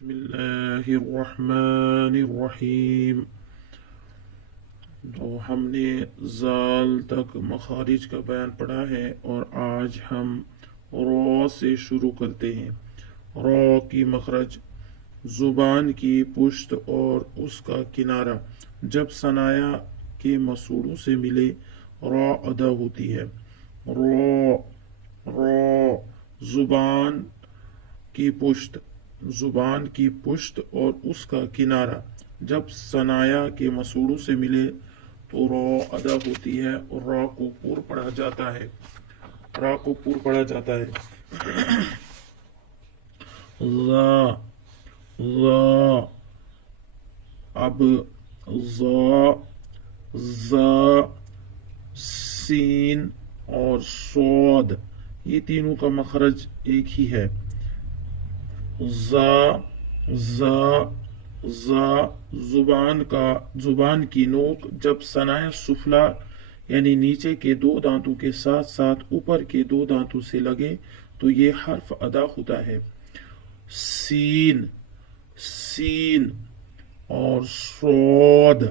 बिस्मिल्लाहिर्रहमानिर्रहीम। तो हमने जाल तक मखारिज का बयान पढ़ा है और आज हम रॉ से शुरू करते हैं। रॉ की मखरज जुबान की पुश्त और उसका किनारा जब सनाया के मसूड़ों से मिले रॉ अदा होती है। रॉ रॉ जुबान की पुश्त और उसका किनारा जब सनाया के मसूड़ों से मिले तो रॉ अदा होती है और रॉ को पूर पढ़ा जाता है। ज़ा ज़ा अब ज़ा ज़ा सीन और सौद ये तीनों का मखरज एक ही है। ज़ा ज़ा ज़ा जुबान की नोक जब सनाया सुफला यानी नीचे के दो दांतों के साथ साथ ऊपर के दो दांतों से लगे तो ये हर्फ अदा होता है। सीन सीन और सौद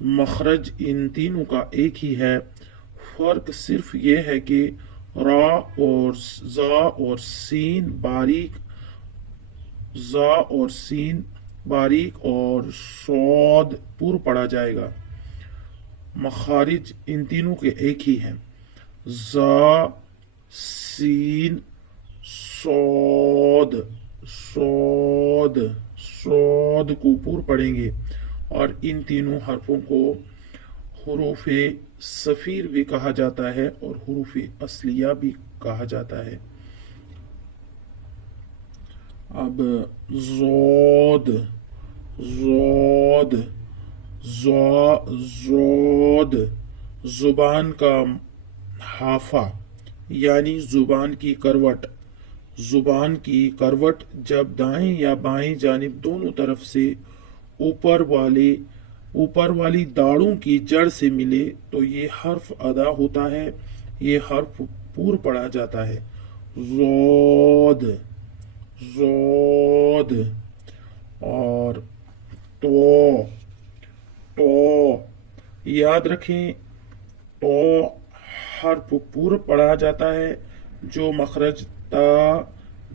मखरज इन तीनों का एक ही है। फर्क सिर्फ ये है कि रा और ज़ा और सीन बारीक और सौद पुर पड़ा जाएगा। मखारिज इन तीनों के एक ही हैं। ज़ा सीन सौद को पुर पढ़ेंगे और इन तीनों हरफों को हुरूफे सफीर भी कहा जाता है और हुरूफे असलिया भी कहा जाता है। अब ज़ोद जुबान का हाफा यानी जुबान की करवट जब दाएं या बाएं जानिब दोनों तरफ से ऊपर वाली दाढ़ों की जड़ से मिले तो ये हर्फ अदा होता है। ये हर्फ पूर पढ़ा जाता है। ज़ोद और तो याद रखें तो हर्फ पूर पढ़ा जाता है। जो मखरज ता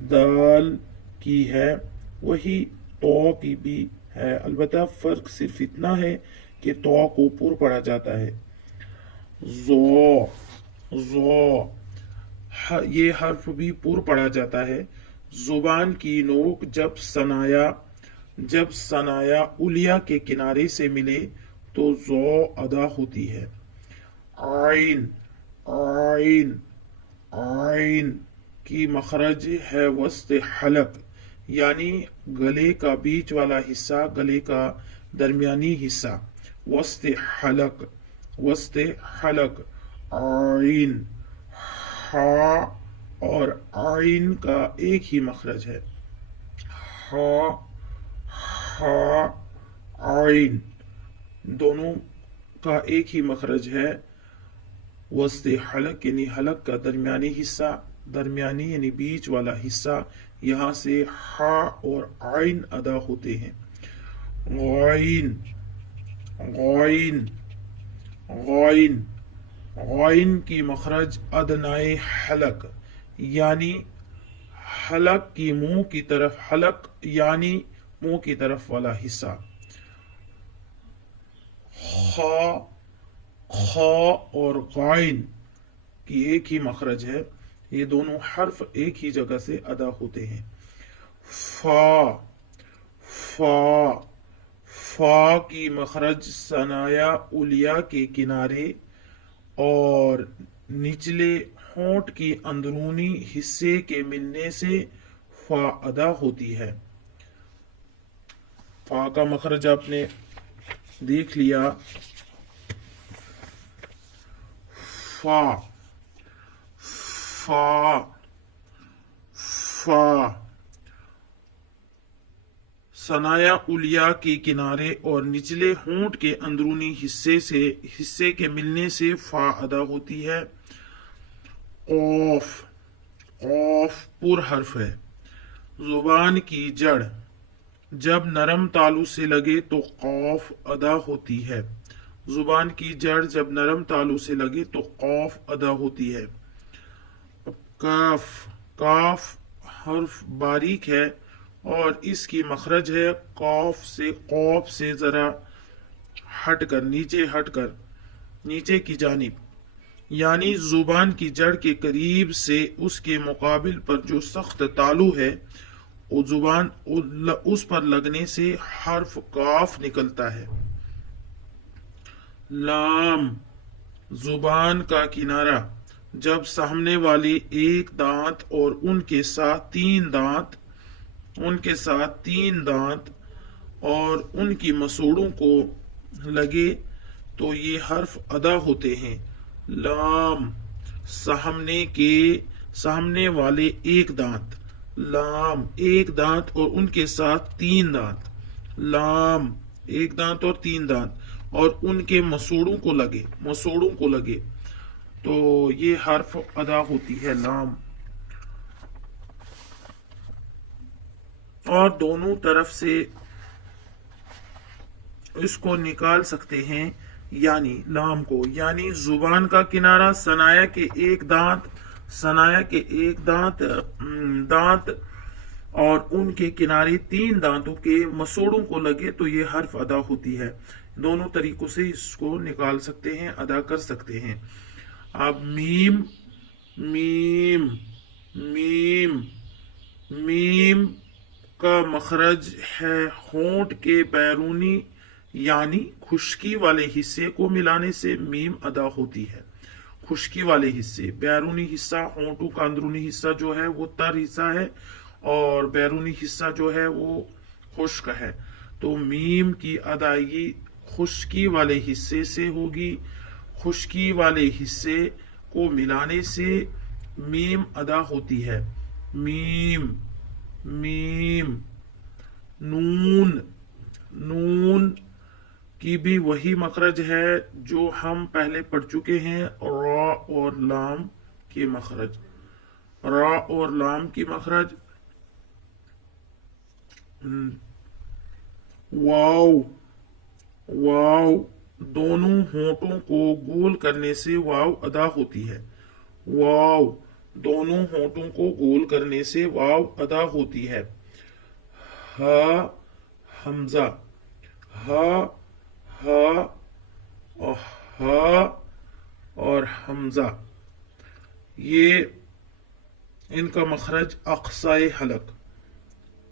दाल की है वही तो की भी है। अलबत्ता फर्क सिर्फ इतना है कि तो को पूर पढ़ा जाता है। ज़ो ये हर्फ भी पूर पढ़ा जाता है। जुबान की नोक जब सनाया उलिया के किनारे से मिले तो ज़ो अदा होती है। आइन की मखरज है वस्त हलक यानी गले का बीच वाला हिस्सा, गले का दरमियानी हिस्सा। वस्त हलक आइन। हा और आइन का एक ही मखरज है। हा आइन दोनों का एक ही मखरज है। वस्त हलक यानी हलक का दरमियानी यानी बीच वाला हिस्सा, यहाँ से हा और आइन अदा होते हैं। गाइन की मखरज अदनाए हलक यानी हलक की मुंह की तरफ, हलक यानी मुंह की तरफ वाला हिस्सा। खा और गाइन की एक ही मखरज है। ये दोनों हर्फ एक ही जगह से अदा होते हैं। फा की मखरज सनाया उलिया के किनारे और निचले होंठ की अंदरूनी हिस्से के मिलने से फा अदा होती है। फा का मखरज आपने देख लिया। फा सनाया उलिया के किनारे और निचले होंठ के अंदरूनी हिस्से के मिलने से फा अदा होती है। औफ पुर हर्फ है। زبان کی جڑ جب نرم تالو سے لگے تو قاف ادا ہوتی ہے. زبان کی جڑ جب نرم تالو سے لگے تو قاف ادا ہوتی ہے. کاف کاف حرف باریک ہے اور اس کی مخرج ہے قوف سے ذرا ہٹ کر نیچے کی جانب، یعنی زبان کی جڑ کے قریب سے اس کے مقابل پر جو سخت تالو ہے اس پر لگنے سے حرف کاف نکلتا ہے. لام زبان کا کنارہ جب سامنے والے ایک دانت اور ان کے ساتھ تین دانت اور ان کی مسوڑوں کو لگے تو یہ حرف ادا ہوتے ہیں. لام سامنے والے ایک دانت، لام ایک دانت اور ان کے ساتھ تین دانت، لام ایک دانت اور تین دانت اور ان کے مسوڑوں کو لگے تو یہ حرف ادا ہوتی ہے لام. اور دونوں طرف سے اس کو نکال سکتے ہیں، یعنی لام کو، یعنی زبان کا کنارہ ثنایا کے ایک دانت اور ان کے کنارے تین دانتوں کے مسوڑوں کو لگے تو یہ حرف ادا ہوتی ہے. دونوں طریقوں سے اس کو نکال سکتے ہیں، ادا کر سکتے ہیں. اب میم کا مخرج ہے ہونٹ کے بیرونی یعنی خشکی والے حصے کو ملانے سے میم ادا ہوتی ہے. خشکی والے حصے، بیرونی حصہ ہونٹوں کا اندرونی حصہ جو ہے وہ تر حصہ ہے اور بیرونی حصہ جو ہے وہ خشک ہے، تو میم کی ادائیگی خشکی والے حصے سے ہوگی. خشکی والے حصے کو ملانے سے میم ادا ہوتی ہے. میم نون کی بھی وہی مخرج ہے جو ہم پہلے پڑھ چکے ہیں. را اور لام کی مخرج. واو دونوں ہونٹوں کو گول کرنے سے واو ادا ہوتی ہے. دونوں ہونٹوں کو گول کرنے سے واو ادا ہوتی ہے. ہا حمزہ، ہا اور حمزہ، یہ ان کا مخرج اقصائے حلق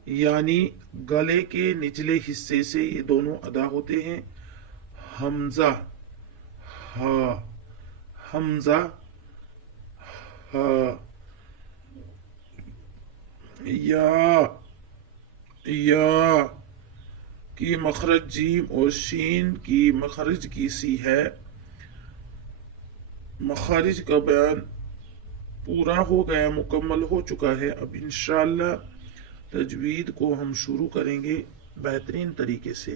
یعنی گلے کے نچلے حصے سے یہ دونوں ادا ہوتے ہیں. حمزہ ہا، یا کی مخرج جیم اور شین کی مخرج کی سی ہے. مخارج کا بیان پورا ہو گیا، مکمل ہو چکا ہے. اب انشاءاللہ تجوید کو ہم شروع کریں گے بہترین طریقے سے.